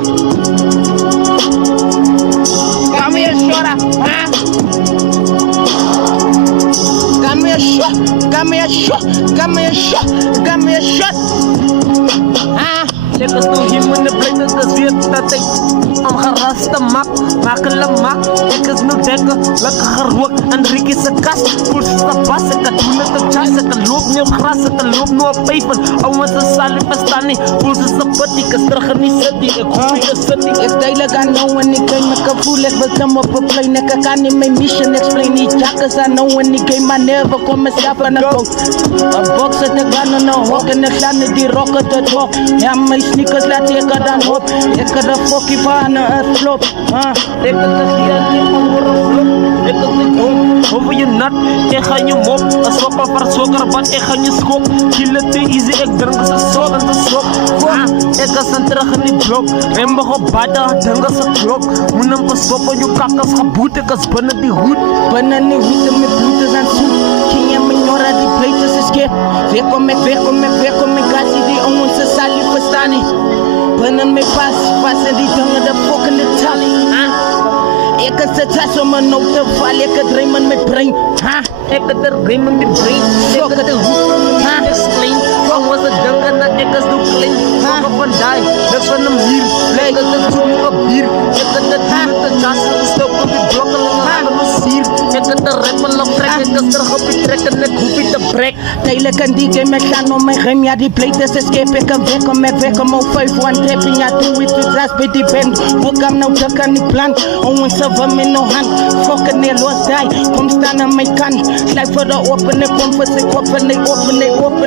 Come here, shorter. Come here, short. Come here, short. Come here, short. Come here, short. Lekker toe hier met de breedte, dat weer dat ik om geraste mak, maken mak. Ik is nu dekken, lekker gerookt en Ricky zijn kast. Voel ze de bas, ik kan doen met de jas, ik kan loop niet op gras, ik kan loop niet op pijpen. Ouwens en salie bestaan niet, voel ze de put, ik is terug in die city, ik hoef niet de city. Ik duidelijk aan nou en ik kan me gevoel, ik wil hem op een plein, ik kan niet mijn mission explain. Die jackers aan nou en ik game, maar never kom mezelf aan de boot. Een box zet ik aan een hok en ik laat niet die rocken tot hok. Ja, mijn sneakers laat ik er dan op, ik kan de fokkie van een flop. Ik kan de hier niet van horen vlop, ik kan niet doen, over je nat, ik ga je mop. Een sokker voor sokker, wat ik ga je schop. Kill it too easy, ik drink ze sok en ze slop. Ik ga zijn terug in die blok, en begon baden, drink ze klok. Moet hem verstoppen, je kakkers geboet, ik is binnen die hoed. Binnen die hoed met bloed is aan zoet. Ging je mijn jora, die pleiters is skip. Welkom ik, gassie, die ongens ze salie verstaan niet. Binnen mijn pas en die dingen de fucking tally. Ik kan ze tas om een auto te vallen, ik kan dreamen met brein. Ik kan er dreamen met brein, ik kan de hoek van mijn explain. Van was het dingen dat ik als doe klein. Van van die, dat van hem hier. Ik kan het zoeken op hier. Ik kan het hier, de jas, stoppen die blokken lagen ons hier. Ik kan de rappen op trek, ik kan terug op die trek en ik hoef niet te brek. Tijdelijk een DJ met gaan om mijn rem, ja die pleiters escape. Ik kan weg om 5-1 tapping, ja doe het tot als bij die band. Hoe kan nou dat kan niet plan, ongens ze van me no hand. Fucking neer los die, kom staan aan mijn kant. Slijf voor de open, ik kom voor zich open,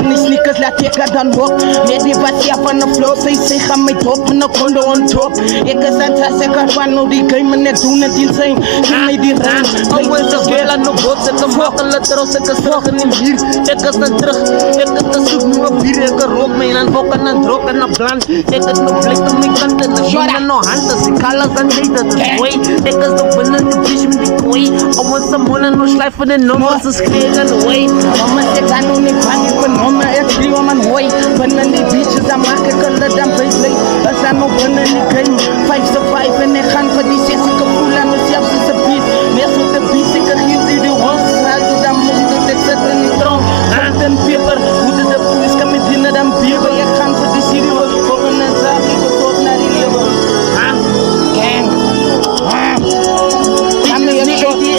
die sneakers laat ik er dan op. Met die wat ja van de flow, zij gaan mij top en ik kon er on top. Ik is aan het zeggen van nou die game en ik doen het in zijn. Geef mij die ruim. Ouwens is wel aan de boot, ik kan makkelijk terug, ik is terug in die bier. Ik is dan terug, ik is te zoek nu op bier. Ik rook mij aan bokken en droog en op bland. Ik is nog blik op mijn kant en de schoen en nog hand. Dus ik haal als een date, dat is way. Ik is nog binnen de fish met die kooi. Ouwens de monnen nog schrijven en nummers, ze schreeuwen away. Mama, ik kan nog niet vangen van mama, ik schreeuw om een hooi. Binnen die beaches, dan maak ik een dan bijzij. Er zijn nog binnen die game, 5-5 en ik ga voor die 6 ik voel aan mezelf is een beat. Meer zo de beat, ik kan hier die hoofd. Raak je dan moest dat ik zet in die tron. Hand en peper, hoe de police kan met binnen dan bier. Ik ga voor die serie, voor een zaak, ik wil tot naar die leeuwen. Gang.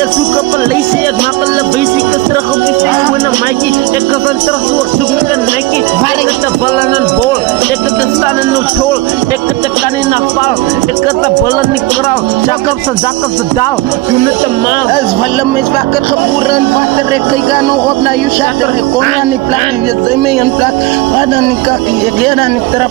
Ik zoek op een leesje, ik maak alle basic, ik terug op die stage met een Mikey. Ik ga van terug zo, ik zoek een Nike. Ik heb de bal en een bol, ik heb de staan en een tol. Ik heb de kan in een val, ik heb de bal en die kraal. Zak op zijn daal, doe met de maal. Als Willem is wakker geboren, water, ik ga nou op naar je shatter. Ik kom aan die plaat, je zei mij een plaat. Waar dan ik kak, ik ga dan niet trap.